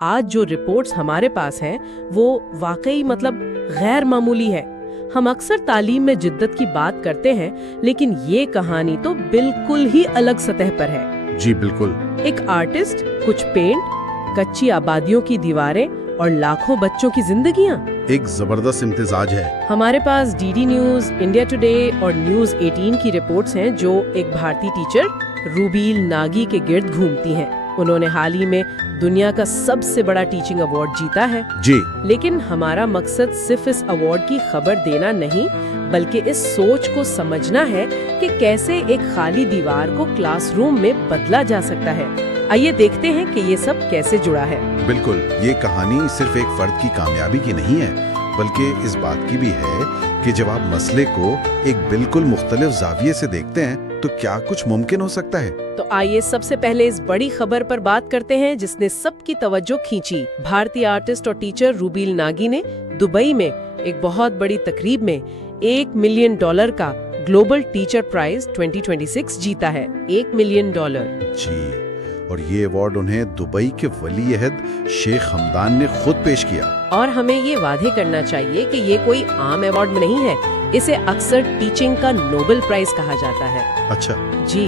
आज जो रिपोर्ट्स हमारे पास हैं वो वाकई गैर मामूली है। हम अक्सर तालीम में जिद्दत की बात करते हैं, लेकिन ये कहानी तो बिल्कुल ही अलग सतह पर है। जी बिल्कुल। एक आर्टिस्ट, कुछ पेंट, कच्ची आबादियों की दीवारें और लाखों बच्चों की जिंदगियां। एक जबरदस्त इम्तिजाज है। हमारे पास डीडी न्यूज, इंडिया टुडे और न्यूज 18 की रिपोर्ट्स हैं जो एक भारतीय टीचर रूबील नागी के गिर्द घूमती हैं। उन्होंने हाल ही में दुनिया का सबसे बड़ा टीचिंग अवार्ड जीता है। जी। लेकिन हमारा मकसद सिर्फ इस अवार्ड की खबर देना नहीं, बल्कि इस सोच को समझना है कि कैसे एक खाली दीवार को क्लासरूम में बदला जा सकता है। आइए देखते हैं कि ये सब कैसे जुड़ा है। बिल्कुल, ये कहानी सिर्फ एक फर्द की कामयाबी की नहीं है, बल्कि इस बात की भी है कि जब आप मसले को एक बिल्कुल मुख्तलिफ जाविये से देखते हैं तो क्या कुछ मुमकिन हो सकता है। तो आइए सबसे पहले इस बड़ी खबर पर बात करते हैं जिसने सबकी तवज्जो खींची। भारतीय आर्टिस्ट और टीचर रूबील नागी ने दुबई में एक बहुत बड़ी तकरीब में $1 मिलियन का ग्लोबल टीचर प्राइज 2026 जीता है। $1 मिलियन। जी, और ये अवार्ड उन्हें दुबई के वली अहद शेख हमदान ने खुद पेश किया। और हमें ये वादे करना चाहिए कि ये कोई आम अवार्ड नहीं है, इसे अक्सर टीचिंग का नोबेल प्राइज कहा जाता है। अच्छा। जी,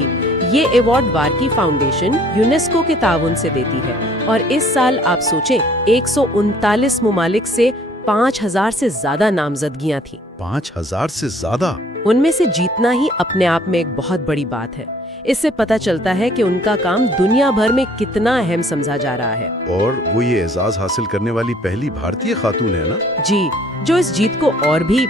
ये अवार्ड वारकी फाउंडेशन यूनेस्को के ताउन से देती है और इस साल आप सोचें 139 मुमालिक से 5000 से ज्यादा नामजदगियां थी। 5000 से ज्यादा? उनमें से जीतना ही अपने आप में एक बहुत बड़ी बात है। इससे पता चलता है कि उनका काम दुनिया भर में कितना अहम समझा जा रहा है। और वो ये एजाज हासिल करने वाली पहली भारतीय खातून है ना? जी, जो इस जीत को और भी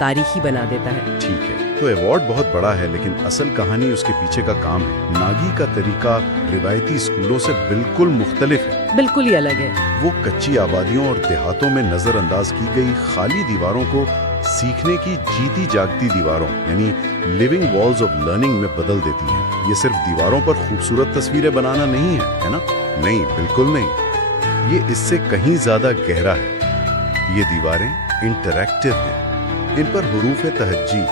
तारीखी बना देता है। ठीक है, तो अवार्ड बहुत बड़ा है, लेकिन असल कहानी उसके पीछे का काम है। नागी का तरीका रिवायती स्कूलों से बिल्कुल मुख्तलिफ है। बिल्कुल ही अलग है। वो कच्ची आबादियों और देहातों में नजरअंदाज की गई खाली दीवारों को सीखने की जीती जागती दीवारों यानी लिविंग वॉल्स ऑफ लर्निंग में बदल देती है। ये सिर्फ दीवारों पर खूबसूरत तस्वीरें बनाना नहीं है ना? नहीं, बिल्कुल नहीं। ये इससे कहीं ज्यादा गहरा है। ये दीवारें इंटरैक्टिव हैं। इन पर हुरूफ तहज्जी,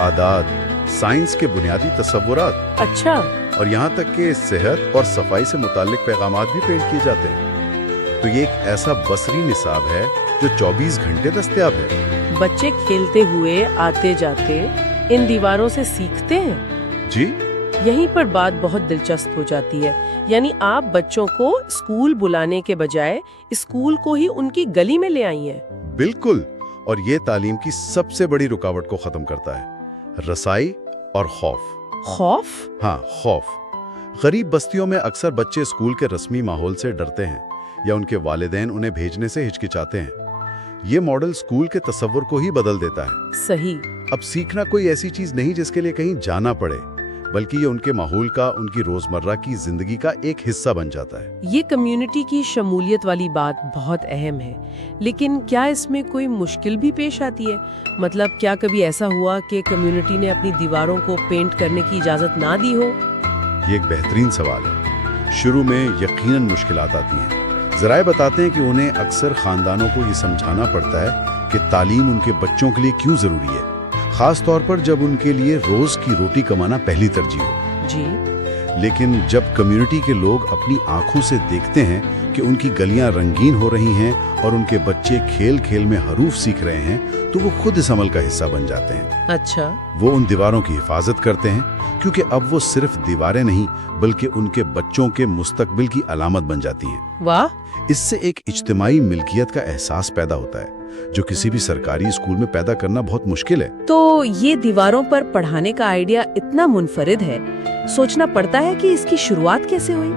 आदात, साइंस के बुनियादी तसव्वुरात, अच्छा, और यहाँ तक कि सेहत और सफाई से मुताल्लिक पैगामात भी पेंट किए जाते हैं। तो ये एक ऐसा बसरी निसाब है जो 24 घंटे दस्तयाब है। बच्चे खेलते हुए आते जाते इन दीवारों से सीखते हैं। जी, यहीं पर बात बहुत दिलचस्प हो जाती है। यानी आप बच्चों को स्कूल बुलाने के बजाय स्कूल को ही उनकी गली में ले आई हैं। बिल्कुल, और ये तालीम की सबसे बड़ी रुकावट को खत्म करता है, रसाई और खौफ। खौफ? हाँ, खौफ। गरीब बस्तियों में अक्सर बच्चे स्कूल के रस्मी माहौल से डरते हैं या उनके वालिदैन उन्हें भेजने से हिचकिचाते हैं। ये मॉडल स्कूल के तस्वुर को ही बदल देता है। सही। अब सीखना कोई ऐसी चीज नहीं जिसके लिए कहीं जाना पड़े, बल्कि ये उनके माहौल का, उनकी रोजमर्रा की जिंदगी का एक हिस्सा बन जाता है। ये कम्युनिटी की शमूलियत वाली बात बहुत अहम है, लेकिन क्या इसमें कोई मुश्किल भी पेश आती है? क्या कभी ऐसा हुआ कि कम्युनिटी ने अपनी दीवारों को पेंट करने की इजाजत ना दी हो? ये एक बेहतरीन सवाल है। शुरू में यकीनन मुश्किलात आती हैं। ज़राए बताते हैं कि उन्हें अक्सर खानदानों को ये समझाना पड़ता है कि तालीम उनके बच्चों के लिए क्यों जरूरी है, खास तौर पर जब उनके लिए रोज की रोटी कमाना पहली तरजीह हो। जी। लेकिन जब कम्युनिटी के लोग अपनी आंखों से देखते हैं कि उनकी गलियां रंगीन हो रही हैं और उनके बच्चे खेल खेल में हरूफ सीख रहे हैं, तो वो खुद इस अमल का हिस्सा बन जाते हैं। अच्छा। वो उन दीवारों की हिफाजत करते हैं, क्योंकि अब वो सिर्फ दीवारें नहीं बल्कि उनके बच्चों के मुस्तकबिल की अलामत बन जाती हैं। वाह। इससे एक इज्तिमाई मिल्कियत का एहसास पैदा होता है जो किसी भी सरकारी स्कूल में पैदा करना बहुत मुश्किल है। तो ये दीवारों पर पढ़ाने का आइडिया इतना मुनफरिद है, सोचना पड़ता है कि इसकी शुरुआत कैसे हुई।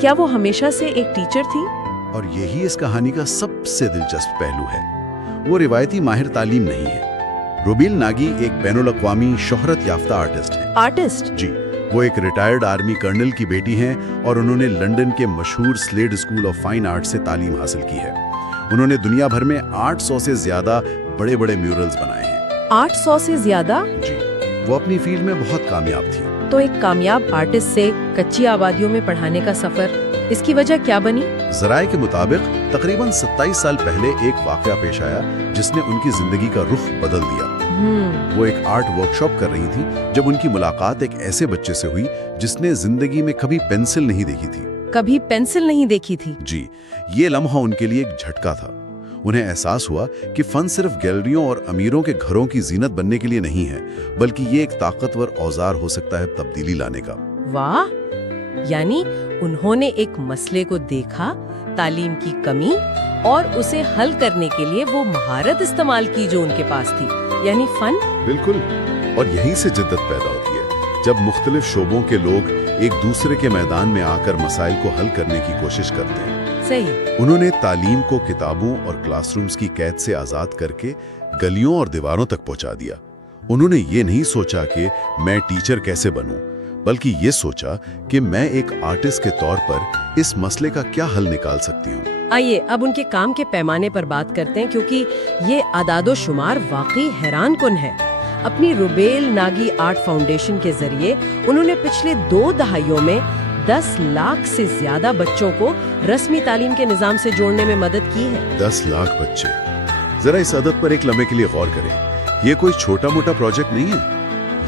क्या वो हमेशा से एक टीचर थी? और यही इस कहानी का सबसे दिलचस्प पहलू है। वो रिवायती माहिर तालीम नहीं है। रूबील नागी एक बैनुल-अक़वामी शोहरत याफ्ता आर्टिस्ट है। आर्टिस्ट? जी, वो एक रिटायर्ड आर्मी कर्नल की बेटी हैं और उन्होंने लंदन के मशहूर Slade School of Fine Art से तालीम हासिल की है। उन्होंने दुनिया भर में 800 से ज्यादा बड़े बड़े म्यूरल्स बनाए हैं। 800 से ज्यादा? जी, वो अपनी फील्ड में बहुत कामयाब थी। तो एक कामयाब आर्टिस्ट से कच्ची आबादियों में पढ़ाने का सफर, इसकी वजह क्या बनी? ज़राए के मुताबिक तकरीबन 27 साल पहले एक वाकया पेश आया जिसने उनकी जिंदगी का रुख बदल दिया। वो एक आर्ट वर्कशॉप कर रही थी जब उनकी मुलाकात एक ऐसे बच्चे से हुई जिसने जिंदगी में कभी पेंसिल नहीं देखी थी। कभी पेंसिल नहीं देखी थी। जी, ये लम्हा उनके लिए एक झटका था। उन्हें एहसास हुआ कि फन सिर्फ गैलरियों और अमीरों के घरों की जीनत बनने के लिए नहीं है, बल्कि ये एक ताकतवर औजार हो सकता है तब्दीली लाने का। वाह, यानी उन्होंने एक मसले को देखा, तालीम की कमी, और उसे हल करने के लिए वो महारत इस्तेमाल की जो उनके पास थी, यानी फन। बिल्कुल, और यहीं से जिद्दत पैदा होती है, जब मुख्तलिफ शोबों के लोग एक दूसरे के मैदान में आकर मसाइल को हल करने की कोशिश करते हैं। सही। उन्होंने तालीम को किताबों और क्लासरूम्स की कैद से आजाद करके गलियों और दीवारों तक पहुंचा दिया। उन्होंने ये नहीं सोचा कि मैं टीचर कैसे बनूं, बल्कि ये सोचा कि मैं एक आर्टिस्ट के तौर पर इस मसले का क्या हल निकाल सकती हूँ। आइए अब उनके काम के पैमाने पर बात करते हैं, क्योंकि ये आदादो शुमार वाकई हैरान कुन है। अपनी रुबेल नागी आर्ट फाउंडेशन के जरिए उन्होंने पिछले 2 दहाइयों में 10 लाख से ज्यादा बच्चों को रस्मी तालीम के निजाम से जोड़ने में मदद की है। 10 लाख बच्चे, जरा इस आदत पर एक लम्हे के लिए गौर करें। ये कोई छोटा मोटा प्रोजेक्ट नहीं है,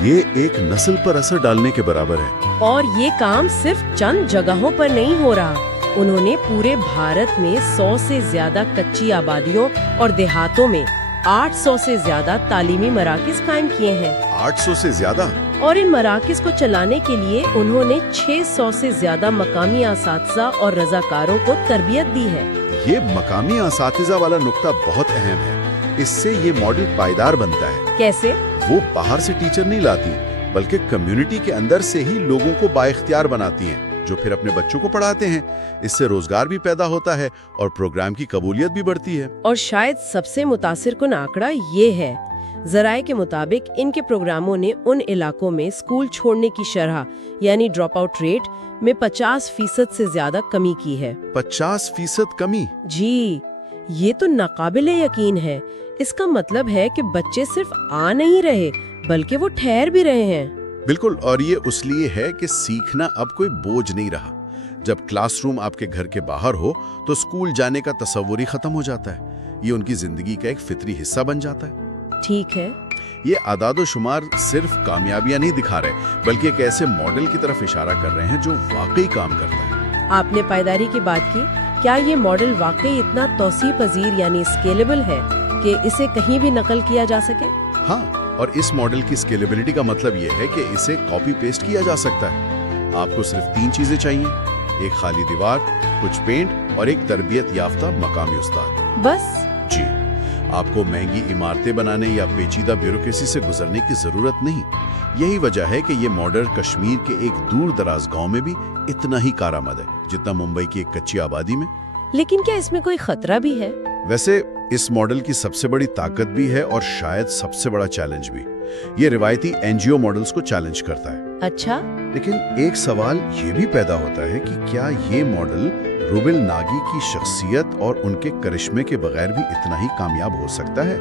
ये एक नस्ल पर असर डालने के बराबर है। और ये काम सिर्फ चंद जगहों पर नहीं हो रहा। उन्होंने पूरे भारत में 100 से ज्यादा कच्ची आबादियों और देहातों में 800 से ज्यादा तालीमी मराकज कायम किए हैं। 800 से ज्यादा? और इन मराकज को चलाने के लिए उन्होंने 600 से ज्यादा मकामी असातिज़ा और रजाकारों को तरबियत दी है। ये मकामी असातिज़ा वाला नुक्ता बहुत अहम है। इससे ये मॉडल पायदार बनता है। कैसे? वो बाहर से टीचर नहीं लाती, बल्कि कम्युनिटी के अंदर से ही लोगों को बाइख्तियार बनाती हैं, जो फिर अपने बच्चों को पढ़ाते हैं। इससे रोजगार भी पैदा होता है और प्रोग्राम की कबूलियत भी बढ़ती है। और शायद सबसे मुतासिरकुन आंकड़ा ये है, ज़राए के मुताबिक इनके प्रोग्रामों ने उन इलाकों में स्कूल छोड़ने की शरह यानी ड्रॉप आउट रेट में 50% से ज्यादा कमी की है। 50% कमी? जी, ये तो नाकाबिले यकीन है। इसका मतलब है कि बच्चे सिर्फ आ नहीं रहे, बल्कि वो ठहर भी रहे हैं। बिल्कुल, और ये उसलिए है कि सीखना अब कोई बोझ नहीं रहा। जब क्लासरूम आपके घर के बाहर हो तो स्कूल जाने का तसव्वुर ही खत्म हो जाता है। ये उनकी जिंदगी का एक फितरी हिस्सा बन जाता है। ठीक है, ये आदादो शुमार सिर्फ कामयाबियां नहीं दिखा रहे, बल्कि एक ऐसे मॉडल की तरफ इशारा कर रहे हैं जो वाकई काम करता है। आपने पायदारी की बात की। क्या ये मॉडल वाकई इतना तौसीह पजीर यानी स्केलेबल है कि इसे कहीं भी नकल किया जा सके? हाँ, और इस मॉडल की स्केलेबिलिटी का मतलब ये है कि इसे कॉपी पेस्ट किया जा सकता है। आपको सिर्फ 3 चीजें चाहिए, एक खाली दीवार, कुछ पेंट और एक तरबियत याफ्ता मकामी उस्ताद। बस? जी, आपको महंगी इमारतें बनाने या पेचीदा ब्यूरोक्रेसी से गुजरने की जरूरत नहीं। यही वजह है कि ये मॉडल कश्मीर के एक दूर दराज गांव में भी इतना ही कारआमद है जितना मुंबई की एक कच्ची आबादी में। लेकिन क्या इसमें कोई खतरा भी है? वैसे इस मॉडल की सबसे बड़ी ताकत भी है और शायद सबसे बड़ा चैलेंज भी। ये रिवायती एनजीओ मॉडल्स को चैलेंज करता है। अच्छा, लेकिन एक सवाल ये भी पैदा होता है कि क्या ये मॉडल रुबेल नागी की शख्सियत और उनके करिश्मे के बगैर भी इतना ही कामयाब हो सकता है?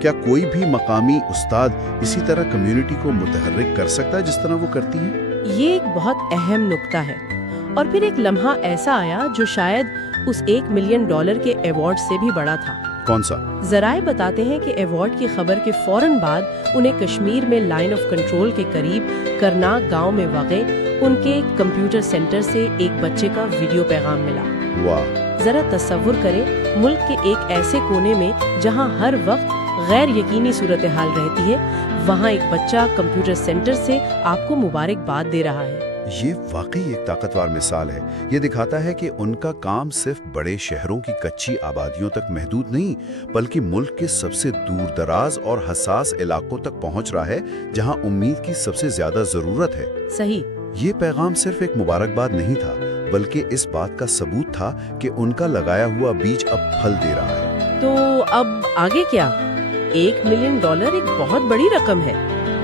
क्या कोई भी मकामी उस्ताद इसी तरह कम्युनिटी को मुतहर्रिक कर सकता है जिस तरह वो करती है? ये एक बहुत अहम नुक्ता है। और फिर एक लम्हा ऐसा आया जो शायद उस $1 मिलियन के अवार्ड से भी बड़ा था। कौन सा? ज़राए बताते हैं कि अवार्ड की खबर के फौरन बाद उन्हें कश्मीर में लाइन ऑफ कंट्रोल के करीब करनाक गांव में वाक़े उनके कंप्यूटर सेंटर से एक बच्चे का वीडियो पैगाम मिला। वाह! जरा तसव्वुर करें, मुल्क के एक ऐसे कोने में जहां हर वक्त गैर यकीनी सूरत हाल रहती है, वहां एक बच्चा कंप्यूटर सेंटर से आपको मुबारकबाद दे रहा है। ये वाकई एक ताकतवर मिसाल है। ये दिखाता है कि उनका काम सिर्फ बड़े शहरों की कच्ची आबादियों तक महदूद नहीं, बल्कि मुल्क के सबसे दूर दराज और हसास इलाकों तक पहुंच रहा है, जहां उम्मीद की सबसे ज्यादा जरूरत है। सही। ये पैगाम सिर्फ एक मुबारकबाद नहीं था, बल्कि इस बात का सबूत था कि उनका लगाया हुआ बीज अब फल दे रहा है। तो अब आगे क्या? $1 मिलियन एक बहुत बड़ी रकम है।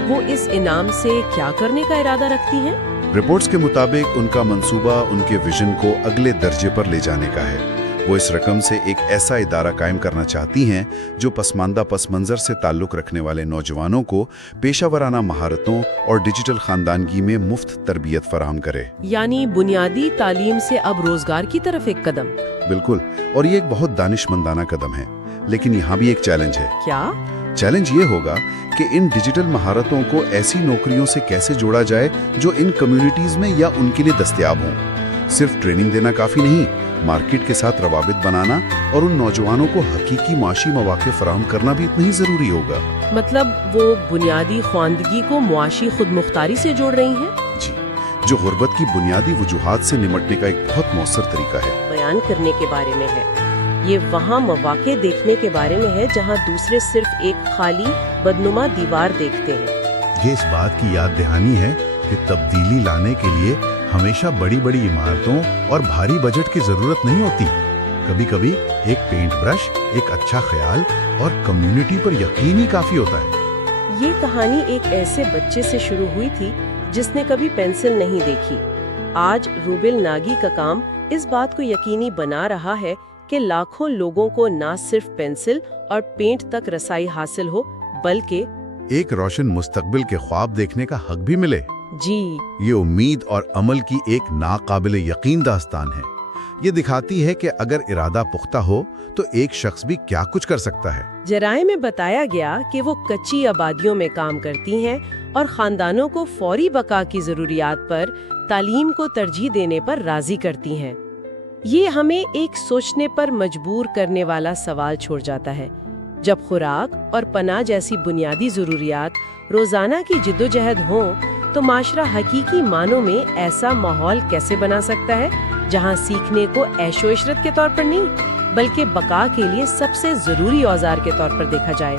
वो इस इनाम से क्या करने का इरादा रखती हैं? रिपोर्ट्स के मुताबिक उनका मंसूबा उनके विजन को अगले दर्जे पर ले जाने का है। वो इस रकम से एक ऐसा इदारा कायम करना चाहती हैं जो पसमानदा पस मंजर से ताल्लुक रखने वाले नौजवानों को पेशावराना महारतों और डिजिटल खानदानगी में मुफ्त तरबियत फराहम करे। यानी बुनियादी तालीम से अब रोजगार की तरफ एक कदम। बिल्कुल, और ये एक बहुत दानिशमंदाना कदम है। लेकिन यहाँ भी एक चैलेंज है। क्या? चैलेंज ये होगा कि इन डिजिटल महारतों को ऐसी नौकरियों से कैसे जोड़ा जाए जो इन कम्युनिटीज में या उनके लिए दस्तयाब हों। सिर्फ ट्रेनिंग देना काफी नहीं, मार्केट के साथ रवाबित बनाना और उन नौजवानों को हकीकी माशी मौके फराहम करना भी इतना ही जरूरी होगा। मतलब वो बुनियादी ख्वानदगी को मुआशी खुद मुख्तारी से जोड़ रही हैं? जी, जो गुर्बत की बुनियादी वजूहात से निमटने का एक बहुत मौसर तरीका है। बयान करने के बारे में है, ये वहाँ मौके देखने के बारे में है जहाँ दूसरे सिर्फ एक खाली बदनुमा दीवार देखते हैं। ये इस बात की याद दहानी है कि तब्दीली लाने के लिए हमेशा बड़ी बड़ी इमारतों और भारी बजट की जरूरत नहीं होती। कभी कभी एक पेंट ब्रश, एक अच्छा ख्याल और कम्युनिटी पर यकीन ही काफी होता है। ये कहानी एक ऐसे बच्चे से शुरू हुई थी जिसने कभी पेंसिल नहीं देखी। आज रूबिल नागी का काम इस बात को यकीनी बना रहा है कि लाखों लोगों को ना सिर्फ पेंसिल और पेंट तक रसाई हासिल हो, बल्कि एक रोशन मुस्तकबिल के ख्वाब देखने का हक भी मिले। जी, ये उम्मीद और अमल की एक नाकाबिल यकीन दास्तान है। ये दिखाती है कि अगर इरादा पुख्ता हो तो एक शख्स भी क्या कुछ कर सकता है। जराये में बताया गया कि वो कच्ची आबादियों में काम करती हैं और खानदानों को फौरी बका की जरूरियात पर तालीम को तरजीह देने पर राजी करती हैं। ये हमें एक सोचने पर मजबूर करने वाला सवाल छोड़ जाता है। जब खुराक और पनाह जैसी बुनियादी जरूरियात रोजाना की जिद्दोजहद हो, तो माशरा हकीकी मानों में ऐसा माहौल कैसे बना सकता है जहां सीखने को ऐशो इशरत के तौर पर नहीं, बल्कि बका के लिए सबसे जरूरी औजार के तौर पर देखा जाए।